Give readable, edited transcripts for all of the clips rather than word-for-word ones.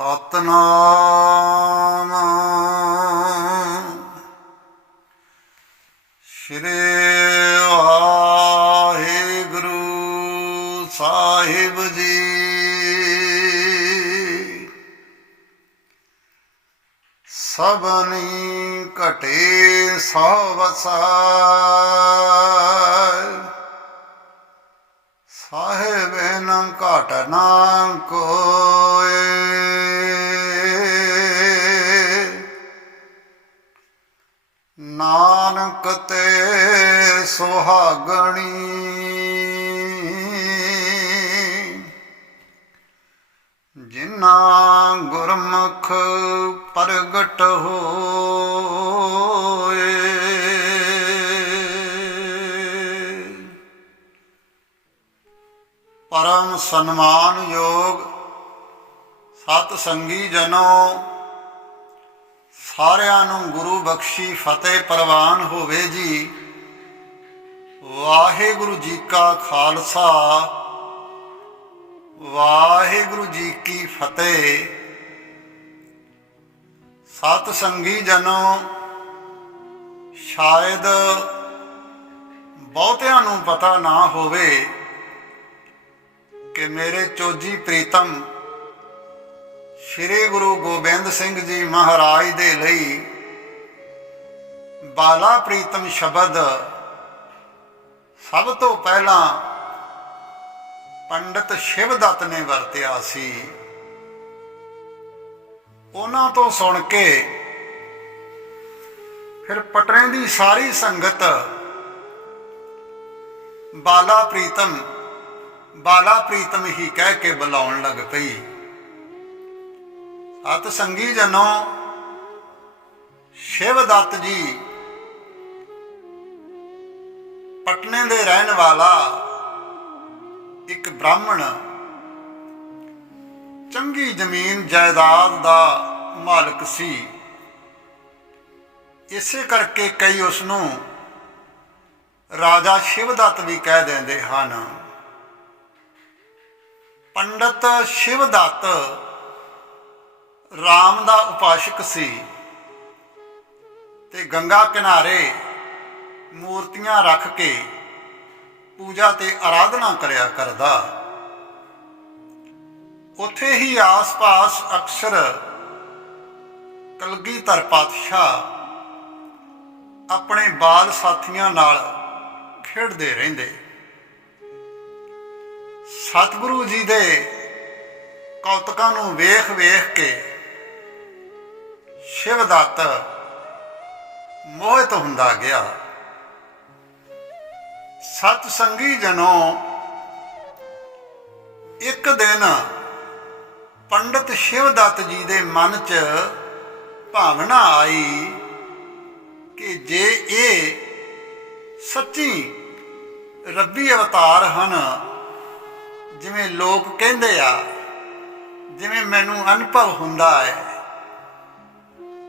ਸਤਨਾਮ ਸ਼੍ਰੀ ਵਾਹਿਗੁਰੂ ਸਾਹਿਬ ਜੀ। ਸਭਨੀ ਘਟੇ ਸੋ ਵਸੈ, ਸਾਹਿਬ ਨ ਘਟ ਨਾ ਕੋਇ। ਨਾਨਕ ਤੇ ਸੁਹਾਗਣੀ, ਜਿਨ੍ਹਾਂ ਗੁਰਮੁਖ ਪ੍ਰਗਟ ਹੋਏ। ਪਰਮ ਸਨਮਾਨਯੋਗ ਸਤ ਸੰਗੀ ਜਨੋ, ਸਾਰਿਆਂ ਨੂੰ ਗੁਰੂ ਬਖਸ਼ੀ ਫਤਿਹ ਪ੍ਰਵਾਨ ਹੋਵੇ ਜੀ। ਵਾਹਿਗੁਰੂ ਜੀ ਕਾ ਖਾਲਸਾ, ਵਾਹਿਗੁਰੂ ਜੀ ਕੀ ਫਤਿਹ। ਸਤ ਸੰਗੀ ਜਨੋ, ਸ਼ਾਇਦ ਬਹੁਤਿਆਂ ਨੂੰ ਪਤਾ ਨਾ ਹੋਵੇ ਕਿ ਮੇਰੇ ਚੋਜੀ ਪ੍ਰੀਤਮ ਸ਼੍ਰੀ ਗੁਰੂ ਗੋਬਿੰਦ ਸਿੰਘ ਜੀ ਮਹਾਰਾਜ ਦੇ ਲਈ ਬਾਲਾ ਪ੍ਰੀਤਮ ਸ਼ਬਦ ਸਭ ਤੋਂ ਪਹਿਲਾਂ ਪੰਡਿਤ ਸ਼ਿਵਦੱਤ ਨੇ ਵਰਤਿਆ ਸੀ। ਉਹਨਾਂ ਤੋਂ ਸੁਣ ਕੇ ਫਿਰ ਪਟਰੇ ਦੀ ਸਾਰੀ ਸੰਗਤ ਬਾਲਾ ਪ੍ਰੀਤਮ ਹੀ ਕਹਿ ਕੇ ਬੁਲਾਉਣ ਲੱਗ ਪਈ। ਸਤ ਸੰਗੀ ਜਨੋ, ਸ਼ਿਵਦੱਤ ਜੀ ਪਟਨੇ ਦੇ ਰਹਿਣ ਵਾਲਾ ਇੱਕ ਬ੍ਰਾਹਮਣ, ਚੰਗੀ ਜ਼ਮੀਨ ਜਾਇਦਾਦ ਦਾ ਮਾਲਕ ਸੀ। ਇਸੇ ਕਰਕੇ ਕਈ ਉਸ ਨੂੰ ਰਾਜਾ ਸ਼ਿਵਦੱਤ ਵੀ ਕਹਿ ਦਿੰਦੇ ਹਨ। ਪੰਡਿਤ ਸ਼ਿਵਦੱਤ ਰਾਮ ਦਾ ਉਪਾਸ਼ਕ ਸੀ ਤੇ ਗੰਗਾ ਕਿਨਾਰੇ ਮੂਰਤੀਆਂ ਰੱਖ ਕੇ ਪੂਜਾ ਤੇ ਆਰਾਧਨਾ ਕਰਿਆ ਕਰਦਾ। ਉੱਥੇ ਹੀ ਆਸ-ਪਾਸ ਅਕਸਰ ਕਲਗੀਧਰ ਪਾਤਸ਼ਾਹ ਆਪਣੇ ਬਾਲ ਸਾਥੀਆਂ ਨਾਲ ਖੇਡਦੇ ਰਹਿੰਦੇ। ਸਤਿਗੁਰੂ ਜੀ ਦੇ ਕੌਤਕਾਂ ਨੂੰ ਵੇਖ ਵੇਖ ਕੇ ਸ਼ਿਵਦੱਤ ਮੋਹਿਤ ਹੁੰਦਾ ਗਿਆ। ਸਤ ਸੰਗੀ ਜਨੋ, ਇੱਕ ਦਿਨ ਪੰਡਿਤ ਸ਼ਿਵਦੱਤ ਜੀ ਦੇ ਮਨ 'ਚ ਭਾਵਨਾ ਆਈ ਕਿ ਜੇ ਇਹ ਸੱਚੀ ਰੱਬੀ ਅਵਤਾਰ ਹਨ, ਜਿਵੇਂ ਲੋਕ ਕਹਿੰਦੇ ਆ, ਜਿਵੇਂ ਮੈਨੂੰ ਅਨੁਭਵ ਹੁੰਦਾ ਹੈ,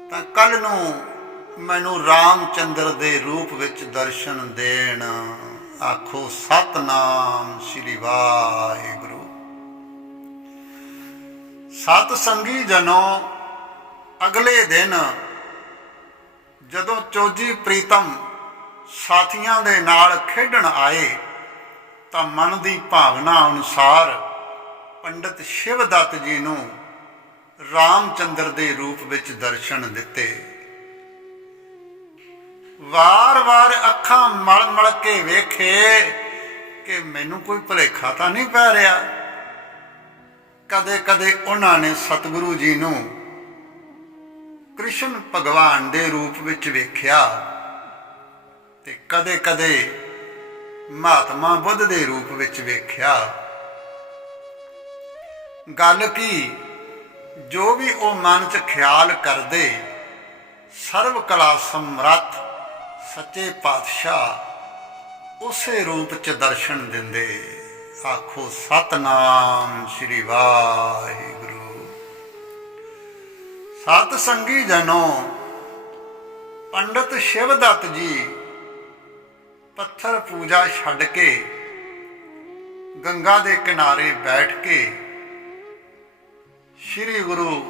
ਤਾਂ ਕੱਲ ਨੂੰ ਮੈਨੂੰ ਰਾਮਚੰਦਰ ਦੇ ਰੂਪ ਵਿੱਚ ਦਰਸ਼ਨ ਦੇਣ। ਆਖੋ ਸਤਨਾਮ ਸ਼੍ਰੀ ਵਾਹਿਗੁਰੂ। ਸਤ ਸੰਗੀ ਜਨੋ, ਅਗਲੇ ਦਿਨ ਜਦੋਂ ਚੋਜੀ ਪ੍ਰੀਤਮ ਸਾਥੀਆਂ ਦੇ ਨਾਲ ਖੇਡਣ ਆਏ ਤਾਂ ਮਨ ਦੀ ਭਾਵਨਾ ਅਨੁਸਾਰ ਪੰਡਿਤ ਸ਼ਿਵਦੱਤ ਜੀ ਨੂੰ ਰਾਮਚੰਦਰ ਦੇ ਰੂਪ ਵਿੱਚ ਦਰਸ਼ਨ ਦਿੱਤੇ। ਵਾਰ-ਵਾਰ ਅੱਖਾਂ ਮਲ-ਮਲ ਕੇ ਵੇਖੇ ਕਿ ਮੈਨੂੰ ਕੋਈ ਭੁਲੇਖਾ ਤਾਂ ਨਹੀਂ ਪੈ ਰਿਹਾ। ਕਦੇ-ਕਦੇ ਉਹਨਾਂ ਨੇ ਸਤਿਗੁਰੂ ਜੀ ਨੂੰ ਕ੍ਰਿਸ਼ਨ ਭਗਵਾਨ ਦੇ ਰੂਪ ਵਿੱਚ ਵੇਖਿਆ ਤੇ ਕਦੇ-ਕਦੇ ਮਹਾਤਮਾ ਬੁੱਧ ਦੇ ਰੂਪ ਵਿੱਚ ਵੇਖਿਆ। ਗੱਲ ਕੀ, ਜੋ ਵੀ ਉਹ ਮਨ 'ਚ ਖਿਆਲ ਕਰਦੇ, ਸਰਵ ਕਲਾ ਸਮਰੱਥ ਸੱਚੇ ਪਾਤਸ਼ਾਹ ਉਸੇ ਰੂਪ 'ਚ ਦਰਸ਼ਨ ਦਿੰਦੇ। ਆਖੋ ਸਤਨਾਮ ਸ਼੍ਰੀ ਵਾਹਿਗੁਰੂ। ਸਤ ਸੰਗੀ ਜਨੋ, ਪੰਡਿਤ ਸ਼ਿਵਦੱਤ ਜੀ ਪੱਥਰ ਪੂਜਾ ਛੱਡ ਕੇ ਗੰਗਾ ਦੇ ਕਿਨਾਰੇ ਬੈਠ ਕੇ ਸ੍ਰੀ ਗੁਰੂ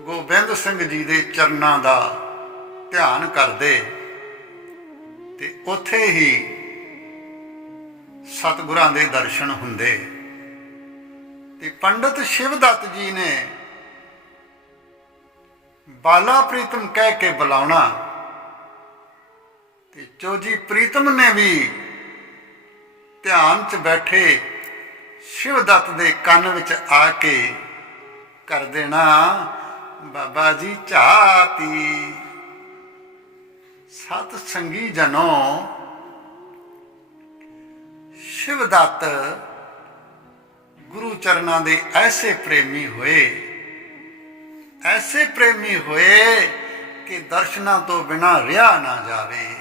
ਗੋਬਿੰਦ ਸਿੰਘ ਜੀ ਦੇ ਚਰਨਾਂ ਦਾ ਧਿਆਨ ਕਰਦੇ ਤੇ ਉੱਥੇ ਹੀ ਸਤਿਗੁਰਾਂ ਦੇ ਦਰਸ਼ਨ ਹੁੰਦੇ। ਤੇ ਪੰਡਤ ਸ਼ਿਵਦੱਤ ਜੀ ਨੇ ਬਾਲਾ ਪ੍ਰੀਤਮ ਕਹਿ ਕੇ ਬੁਲਾਉਣਾ ਤੇ ਚੋਜੀ ਪ੍ਰੀਤਮ ਨੇ ਵੀ ਧਿਆਨ 'ਚ ਬੈਠੇ ਸ਼ਿਵਦੱਤ ਦੇ ਕੰਨ ਵਿੱਚ ਆ ਕੇ ਕਰ ਦੇਣਾ, ਬਾਬਾ ਜੀ ਝਾਤੀ। ਸਤ ਸੰਗੀ ਜਨੋ, ਸ਼ਿਵਦੱਤ ਗੁਰੂ ਚਰਨਾਂ ਦੇ ਐਸੇ ਪ੍ਰੇਮੀ ਹੋਏ ਕਿ ਦਰਸ਼ਨਾਂ ਤੋਂ ਬਿਨਾਂ ਰਿਹਾ ਨਾ ਜਾਵੇ।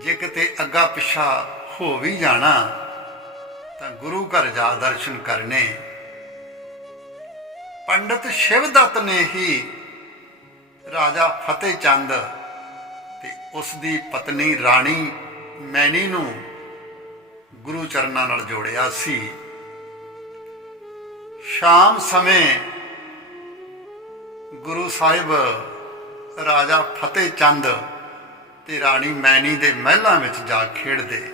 ਜੇ ਕਿਤੇ ਅੱਗਾ ਪਿਛਾ ਹੋ ਵੀ ਜਾਣਾ ਤਾਂ ਗੁਰੂ ਘਰ ਜਾ ਦਰਸ਼ਨ ਕਰਨੇ। ਪੰਡਤ ਸ਼ਿਵਦੱਤ ਨੇ ਹੀ ਰਾਜਾ ਫਤਿਹ ਚੰਦ ਤੇ ਉਸ ਦੀ ਪਤਨੀ ਰਾਣੀ ਮੈਣੀ ਨੂੰ ਗੁਰੂ ਚਰਨਾਂ ਨਾਲ ਜੋੜਿਆ ਸੀ। ਸ਼ਾਮ ਸਮੇਂ ਗੁਰੂ ਸਾਹਿਬ ਰਾਜਾ ਫਤਿਹ ਚੰਦ ਤੇ ਰਾਣੀ ਮੈਣੀ ਦੇ ਮਹਿਲਾਂ ਵਿੱਚ ਜਾ ਖੇਡਦੇ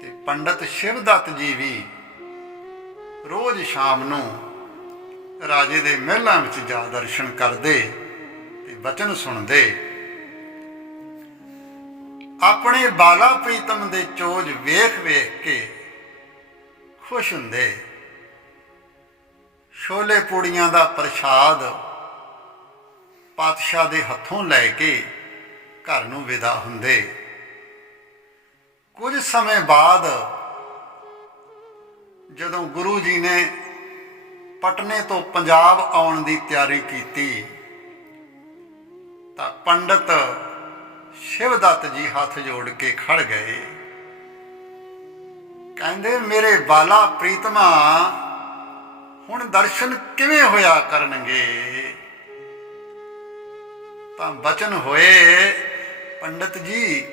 ਤੇ ਪੰਡਤ ਸ਼ਿਵਦੱਤ ਜੀ ਵੀ ਰੋਜ਼ ਸ਼ਾਮ ਨੂੰ ਰਾਜੇ ਦੇ ਮਹਿਲਾਂ ਵਿੱਚ ਜਾ ਦਰਸ਼ਨ ਕਰਦੇ ਤੇ ਬਚਨ ਸੁਣਦੇ। ਆਪਣੇ ਬਾਲਾ ਪ੍ਰੀਤਮ ਦੇ ਚੋਜ ਵੇਖ ਵੇਖ ਕੇ ਖੁਸ਼ ਹੁੰਦੇ। ਛੋਲੇ ਪੂੜੀਆਂ ਦਾ ਪ੍ਰਸ਼ਾਦ ਪਾਤਸ਼ਾਹ ਦੇ ਹੱਥੋਂ ਲੈ ਕੇ ਘਰ ਨੂੰ ਵਿਦਾ ਹੁੰਦੇ। ਕੁਝ ਸਮੇਂ ਬਾਅਦ ਜਦੋਂ ਗੁਰੂ ਜੀ ਨੇ ਪਟਨੇ ਤੋਂ ਪੰਜਾਬ ਆਉਣ ਦੀ ਤਿਆਰੀ ਕੀਤੀ ਤਾਂ ਪੰਡਤ ਸ਼ਿਵਦੱਤ ਜੀ ਹੱਥ ਜੋੜ ਕੇ ਖੜ ਗਏ। ਕਹਿੰਦੇ, ਮੇਰੇ ਬਾਲਾ ਪ੍ਰੀਤਮਾ ਹੁਣ ਦਰਸ਼ਨ ਕਿਵੇਂ ਹੋਇਆ ਕਰਨਗੇ? ਤਾਂ ਬਚਨ ਹੋਏ, ਪੰਡਤ ਜੀ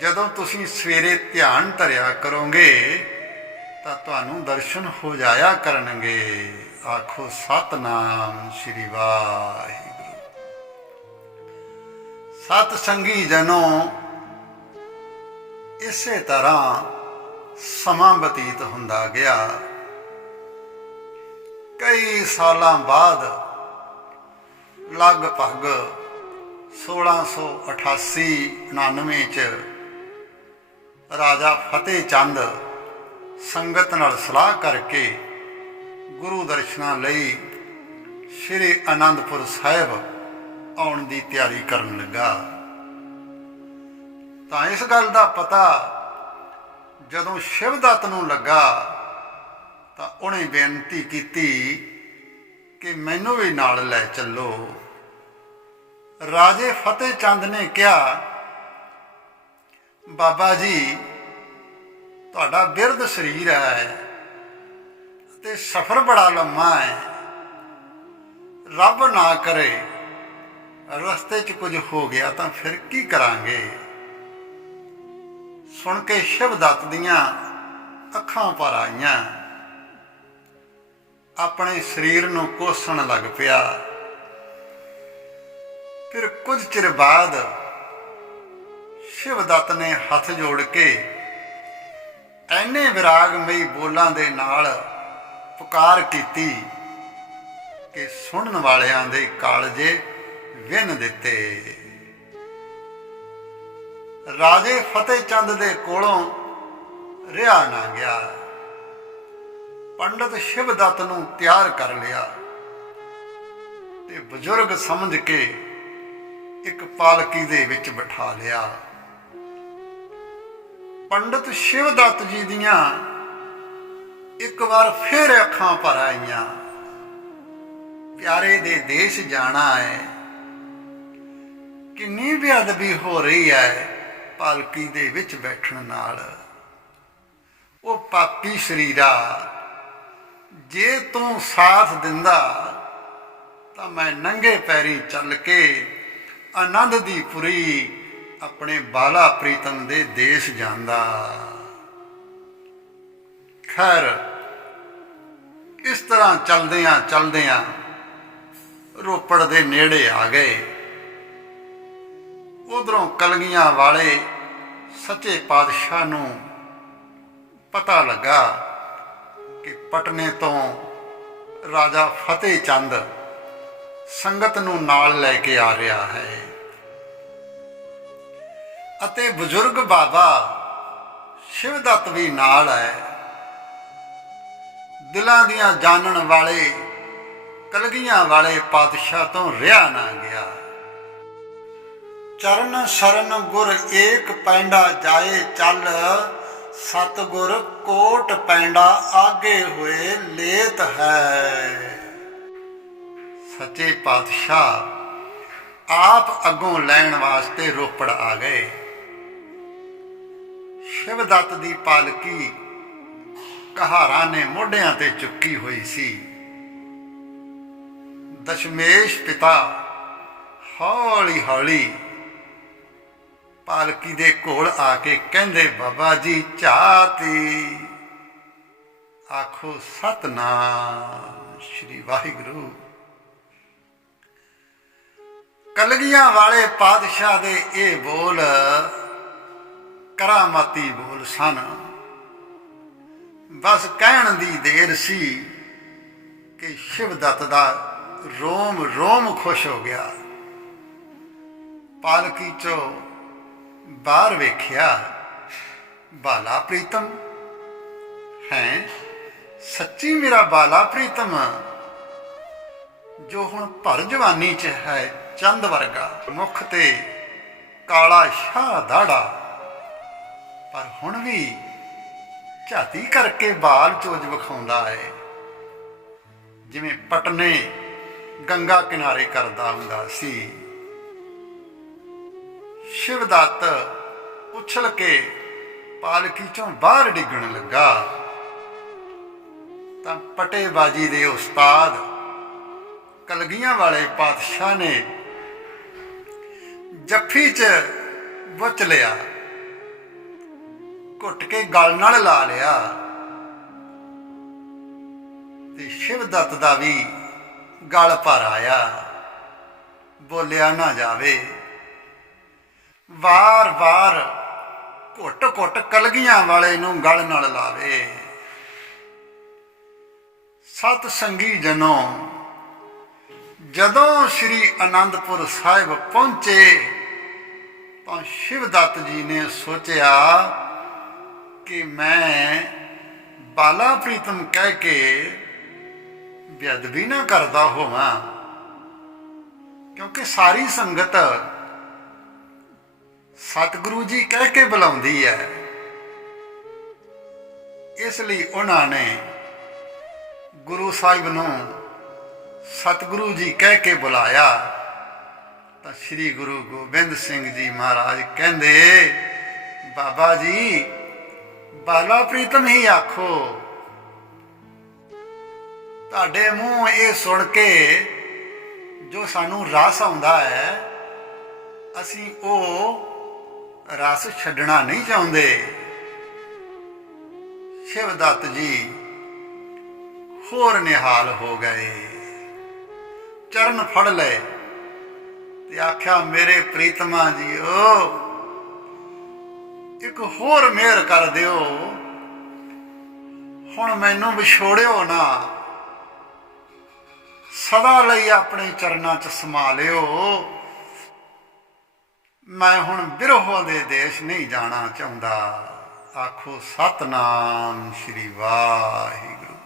ਜਦੋਂ ਤੁਸੀਂ ਸਵੇਰੇ ਧਿਆਨ ਧਰਿਆ ਕਰੋਗੇ ਤਾਂ ਤੁਹਾਨੂੰ ਦਰਸ਼ਨ ਹੋ ਜਾਇਆ ਕਰਨਗੇ। ਆਖੋ ਸਤਨਾਮ ਸ੍ਰੀ ਵਾਹਿਗੁਰੂ। ਸਤ ਸੰਗੀ ਜਨੋ, ਇਸੇ ਤਰ੍ਹਾਂ ਸਮਾਂ ਬਤੀਤ ਹੁੰਦਾ ਗਿਆ। ਕਈ ਸਾਲਾਂ ਬਾਅਦ ਲਗਭਗ 1688-99 ਚ ਰਾਜਾ ਫਤਿਹ ਚੰਦ ਸੰਗਤ ਨਾਲ ਸਲਾਹ ਕਰਕੇ ਗੁਰੂ ਦਰਸ਼ਨਾਂ ਲਈ ਸ਼੍ਰੀ ਅਨੰਦਪੁਰ ਸਾਹਿਬ ਆਉਣ ਦੀ ਤਿਆਰੀ ਕਰਨ ਲੱਗਾ। ਤਾਂ ਇਸ ਗੱਲ ਦਾ ਪਤਾ ਜਦੋਂ ਸ਼ਿਵਦੱਤ ਨੂੰ ਲੱਗਾ ਤਾਂ ਉਹਨੇ ਬੇਨਤੀ ਕੀਤੀ ਕਿ ਮੈਨੂੰ ਵੀ ਨਾਲ ਲੈ ਚੱਲੋ। ਰਾਜੇ ਫਤਿਹ ਚੰਦ ਨੇ ਕਿਹਾ, ਬਾਬਾ ਜੀ ਤੁਹਾਡਾ ਬਿਰਧ ਸਰੀਰ ਹੈ ਤੇ ਸਫ਼ਰ ਬੜਾ ਲੰਮਾ ਹੈ। ਰੱਬ ਨਾ ਕਰੇ ਰਸਤੇ 'ਚ ਕੁਝ ਹੋ ਗਿਆ ਤਾਂ ਫਿਰ ਕੀ ਕਰਾਂਗੇ? ਸੁਣ ਕੇ ਸ਼ਿਵਦੱਤ ਦੀਆਂ ਅੱਖਾਂ ਭਰ ਆਈਆਂ। ਆਪਣੇ ਸਰੀਰ ਨੂੰ ਕੋਸਣ ਲੱਗ ਪਿਆ। ਫਿਰ ਕੁਝ ਚਿਰ ਬਾਅਦ ਸ਼ਿਵਦੱਤ ਨੇ ਹੱਥ ਜੋੜ ਕੇ ਐਨੇ ਵਿਰਾਗਮਈ ਬੋਲਾਂ ਦੇ ਨਾਲ ਪੁਕਾਰ ਕੀਤੀ ਕਿ ਸੁਣਨ ਵਾਲਿਆਂ ਦੇ ਕਾਲਜੇ ਵਿੰਨ ਦਿੱਤੇ। ਰਾਜੇ ਫਤਿਹ ਚੰਦ ਦੇ ਕੋਲੋਂ ਰਿਹਾ ਨਾ ਗਿਆ। ਪੰਡਤ ਸ਼ਿਵਦੱਤ ਨੂੰ ਤਿਆਰ ਕਰ ਲਿਆ ਤੇ ਬਜ਼ੁਰਗ ਸਮਝ ਕੇ ਇੱਕ ਪਾਲਕੀ ਦੇ ਵਿੱਚ ਬਿਠਾ ਲਿਆ। ਪੰਡਤ ਸ਼ਿਵਦੱਤ ਜੀ ਦੀਆਂ ਇੱਕ ਵਾਰ ਫਿਰ ਅੱਖਾਂ ਭਰ ਆਈਆਂ। ਪਿਆਰੇ ਦੇ ਦੇਸ਼ ਜਾਣਾ ਹੈ। ਕਿੰਨੀ ਬੇਅਦਬੀ ਹੋ ਰਹੀ ਹੈ ਪਾਲਕੀ ਦੇ ਵਿੱਚ ਬੈਠਣ ਨਾਲ। ਉਹ ਪਾਪੀ ਸਰੀਰਾ, ਜੇ ਤੂੰ ਸਾਥ ਦਿੰਦਾ ਤਾਂ ਮੈਂ ਨੰਗੇ ਪੈਰੀ ਚੱਲ ਕੇ ਆਨੰਦ ਦੀ ਪੁਰੀ ਆਪਣੇ ਬਾਲਾ ਪ੍ਰੀਤਮ ਦੇ ਦੇਸ਼ ਜਾਂਦਾ। ਖੈਰ इस तरह चलदियां चलदियां रोपड़ दे नेड़े आ गए। उधरों कलगियां वाले सच्चे पातशाह नूं पता लगा कि पटने तो राजा फतेह चंद संगत नूं नाल लैके आ रहा है अते बुजुर्ग बाबा शिवदत्त भी नाल है। दिलां दियां जानन वाले कलगियां वाले पातशाह तो रिहा ना गया। चरण शरण गुर एक पैंडा जाए चल, सतगुर कोट पैंडा आगे हुए लेत है। सच्चे पातशाह आप अगों लैण वास्ते रोपड़ आ गए। शिवदत्त दी पालकी कहारा ने मोढियां ते चुकी हुई सी। दशमेश पिता हौली हौली पालकी दे कोल आके कहंदे, बाबा जी चाहती। आखो सतनाम श्री वाहिगुरु। कलगियां वाले पातशाह दे ये बोल करामाती बोल सन। बस कहण दी देर सी कि शिवदत्त दा रोम रोम खुश हो गया। पालकी चो बाहर वेख्या, बाला प्रीतम है सच्ची मेरा बाला प्रीतम, जो हुण भर जवानी च है चंद वर्गा, मुख ते काला शाह दाड़ा, पर हुण भी झाती करके बाल चोज विखाउंदा है, जिवें पटने गंगा किनारे करदा हुंदा सी। शिवदत्त उछल के पालकी चों बाहर डिगण लगा तां पटेबाजी दे उस्ताद कलगियां वाले पातशाह ने जफ्फी च बुच लिया, घुट के गल नाल ला लिया ते शिवदत्त दा भी गल भर आया। बोलिया ना जावे। वार वार घुट घुट कलगियां वाले नूं गल नाल लावे। सत संगी जनों, जदों श्री आनंदपुर साहिब पहुंचे तो शिवदत्त जी ने सोचा कि मैं बाला प्रीतम कह के बेअदबी ना करता होवां, क्योंकि सारी संगत सतगुरु जी कह के बुलाउंदी है। इसलिए उन्होंने गुरु साहिब नूं सतगुरु जी कह के बुलाया। तो श्री गुरु गोबिंद सिंह जी महाराज कहंदे, बाबा जी बाला प्रीतम ही आखो। तुहाडे मूँह ये सुन के जो सानू रस आउंदा है, असीं ओ रस छड्डना नहीं चाहुंदे। शिवदत्त जी होर निहाल हो गए, चरण फड़ ले ते आख्या, मेरे प्रीतमा जी ओ एक होर मेहर कर दिओ, हुण मैनू विछोड़िओ ना, सदा लई अपने चरनां च समा लिओ। मैं हुण बिरहों दे देश नहीं जाना चाहुंदा। आखो सतनाम श्री वाहिगुरु।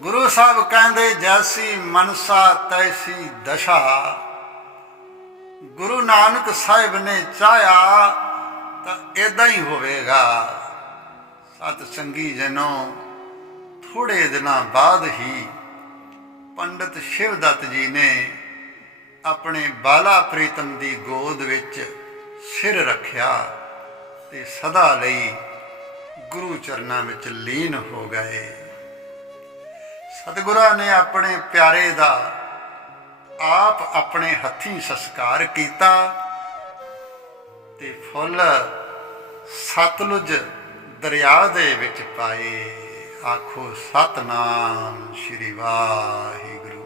गुरु साहब कहंदे, जैसी मनसा तैसी दशा। गुरु नानक साहिब ने चाहया तो इदां ही होवेगा। सत संगी जनों, थोड़े दिनां बाद ही पंडित शिवदत्त जी ने अपने बाला प्रीतम की गोद विच सिर रखिया ते सदा लई गुरु चरनां विच लीन हो गए। सतगुरां ने अपने प्यारे दा आप अपने हथीं संस्कार किया ते फुल सतलुज दरिया दे विच पाए। ਆਖੋ ਸਤਨਾਮ ਸ਼੍ਰੀ ਵਾਹਿਗੁਰੂ।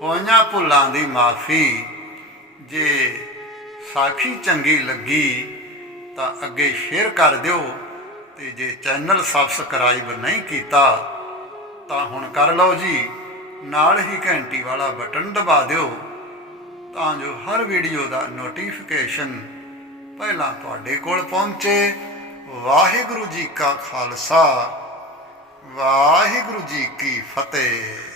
ਹੋਈਆਂ ਭੁੱਲਾਂ ਦੀ ਮਾਫੀ। ਜੇ ਸਾਖੀ ਚੰਗੀ ਲੱਗੀ ਤਾਂ ਅੱਗੇ ਸ਼ੇਅਰ ਕਰ ਦਿਓ, ਤੇ ਜੇ ਚੈਨਲ ਸਬਸਕ੍ਰਾਈਬ ਨਹੀਂ ਕੀਤਾ ਤਾਂ ਹੁਣ ਕਰ ਲਓ ਜੀ, ਨਾਲ ਹੀ ਘੰਟੀ ਵਾਲਾ ਬਟਨ ਦਬਾ ਦਿਓ ਤਾਂ ਜੋ ਹਰ ਵੀਡੀਓ ਦਾ ਨੋਟੀਫਿਕੇਸ਼ਨ ਪਹਿਲਾਂ ਤੁਹਾਡੇ ਕੋਲ ਪਹੁੰਚੇ। ਵਾਹਿਗੁਰੂ ਜੀ ਕਾ ਖਾਲਸਾ, ਵਾਹਿਗੁਰੂ ਜੀ ਕੀ ਫਤਿਹ।